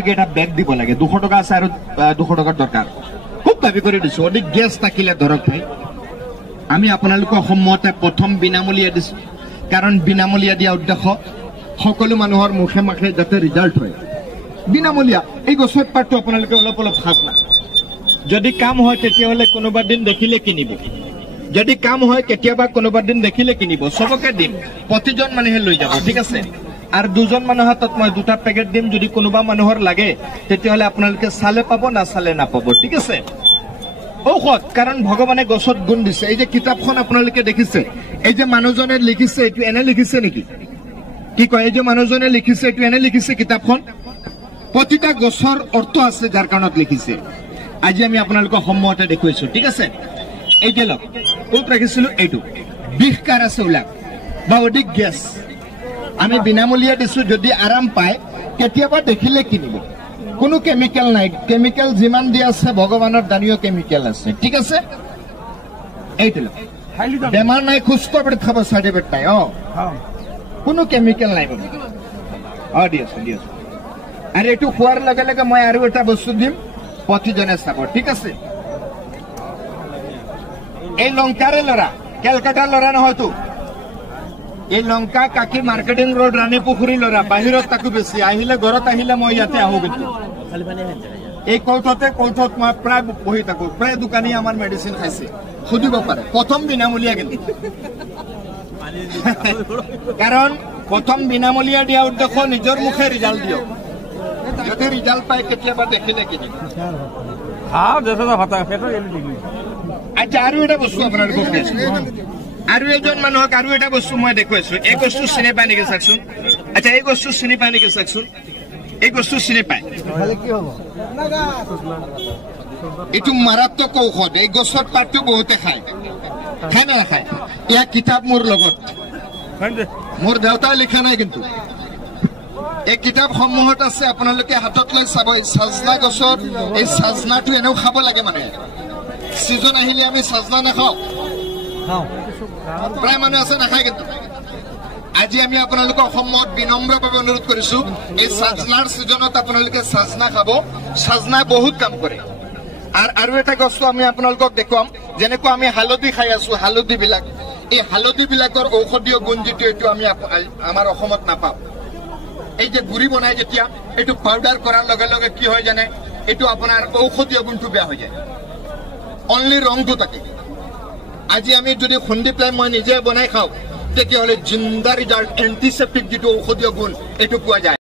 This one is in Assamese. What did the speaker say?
টকা এটা বেগ দিব লাগে 200 টকা আছে আৰু 200 টকাৰ দৰকাৰ খুব ভাবি কৰি দিছো অধিক গেছ থাকিলে ধৰক ভাই আমি আপোনালোকক সময়তে প্ৰথম বিনামূলীয়া দিছো কাৰণ বিনামূলীয়া দিয়া উদ্দেশ্য সকলো মানুহৰ মুখে মুখে যাতে ৰিজাল্ট হয় বিনামূলীয়া এই গছৰ পাতটো আপোনালোকে অলপ অলপ খাওক না যদি কাম হয় তেতিয়াহলে কোনোবা দিন দেখিলে কিনিব যদি কাম হয় কেতিয়াবা কোনোবা দিন দেখিলে কিনিব সবকে দিম প্ৰতিজন মানুহে লৈ যাব ঠিক আছে আৰ দুজন মানুহ হাতত মই দুটা প্যাকেট দিম যদি কোনোবা মানুহৰ লাগে তেতিয়াহলে আপোনালোকে চালে পাব না চালে না পাব ঠিক আছে ঔষধ কাৰণ ভগৱানে গছত গুণ দিছে এই যে কিতাপখন আপোনালোকে দেখিছে এই যে মানুহজনে লিখিছে এটো এনে লিখিছে নেকি কি কয় এই যে মানুহজনে লিখিছে এটো এনে লিখিছে কিতাপখন প্ৰতিটা গছৰ অৰ্থ আছে যাৰ কাৰণত লিখিছে আজি আমি আপোনালোকক সম্মতে দেখুৱাইছো ঠিক আছে এই যে লক ক'ত ৰাখিছিলো এইটো বিষকাৰ আছে উলাক বা অধিক গ্যাস আমি বিনামূলীয়া দিছো যদি আৰাম পায় কেতিয়াবা দেখিলে কিনিব কোনো কেমিক্যাল নাই কেমিক্যাল যিমান দি আছে ভগৱানৰ দানীয় কেমিক্যাল আছে ঠিক আছে এইটো বেমাৰ নাই সুস্থ পেট খাব সাৰ্টিফিকেট নাই কোনো কেমিক্যাল নাই দিয়ক আৰু এইটো খোৱাৰ লগে লগে মই আৰু এটা বস্তু দিম প্ৰতিজনে চাব ঠিক আছে এই লংকাৰে লৰা কেলকাতাৰ লৰা নহয়তো এই লংকা কাকি মাৰ্কেটিং ৰোড ৰানী পুখুৰী লৰা বাহিৰত তাকো বেছি আহিলে ঘৰত আহিলে মই ইয়াতে আহো কিন্তু এই কলথত মই প্ৰায় বহি থাকো প্ৰায় দোকানী আমাৰ মেডিসিন খাইছে খুদিব পাৰে প্ৰথম বিনামূলীয়া কিন্তু কাৰণ প্ৰথম বিনামূলীয়া দিয়া উদ্দেশ্য নিজৰ মুখে ৰিজাল্ট দিয়ক যদি ৰিজাল্ট পায় কেতিয়াবা দেখিলে কিনিব আচ্ছা আৰু এটা বস্তু আপোনালোকক কৈছো আৰু এজন মানুহক আৰু এটা বস্তু মই দেখুৱাইছো এই বস্তু চিনি পায় নেকি চাকচোন আচ্ছা এই বস্তু চিনি পায় নেকি চাকচোন এই বস্তু চিনি পায় এইটো মাৰাত্মক ঔষধ এই গছৰ পাতটো বহুতে খায় খায় না নাখায় এয়া কিতাপ মোৰ লগত মোৰ দেউতাই লিখা নাই কিন্তু এই কিতাপ সমূহত আছে আপোনালোকে হাতত লৈ চাব এই সাজনা গছৰ এই সাজনাটো এনেও খাব লাগে মানে সিজন আহিলে আমি সাজনা নাখাওঁ প্ৰায় মানুহ আছে নাখায় কিন্তু আজি আমি আপোনালোকক অসমত বিনম্ৰভাৱে অনুৰোধ কৰিছো এই সাজনাৰ সিজনত আপোনালোকে সাজনা খাব সাজনা বহুত কাম কৰে আৰু এটা বস্তু আমি আপোনালোকক দেখুৱাম যেনেকৈ আমি হালধি খাই আছো হালধি বিলাক এই হালধি বিলাকৰ ঔষধীয় গুণ যিটো এইটো আমি আমাৰ অসমত নাপাওঁ এই যে গুড়ি বনাই যেতিয়া এইটো পাউডাৰ কৰাৰ লগে লগে কি হয় জানে এইটো আপোনাৰ ঔষধীয় গুণটো বেয়া হৈ যায় অনলি ৰংটো থাকে আজি আমি যদি খুন্দি পেলাই মই নিজে বনাই খাওঁ তেতিয়াহ'লে জিন্দা ৰিজাল্ট এন্টিসেপ্টিক যিটো ঔষধীয় গুণ এইটো পোৱা যায়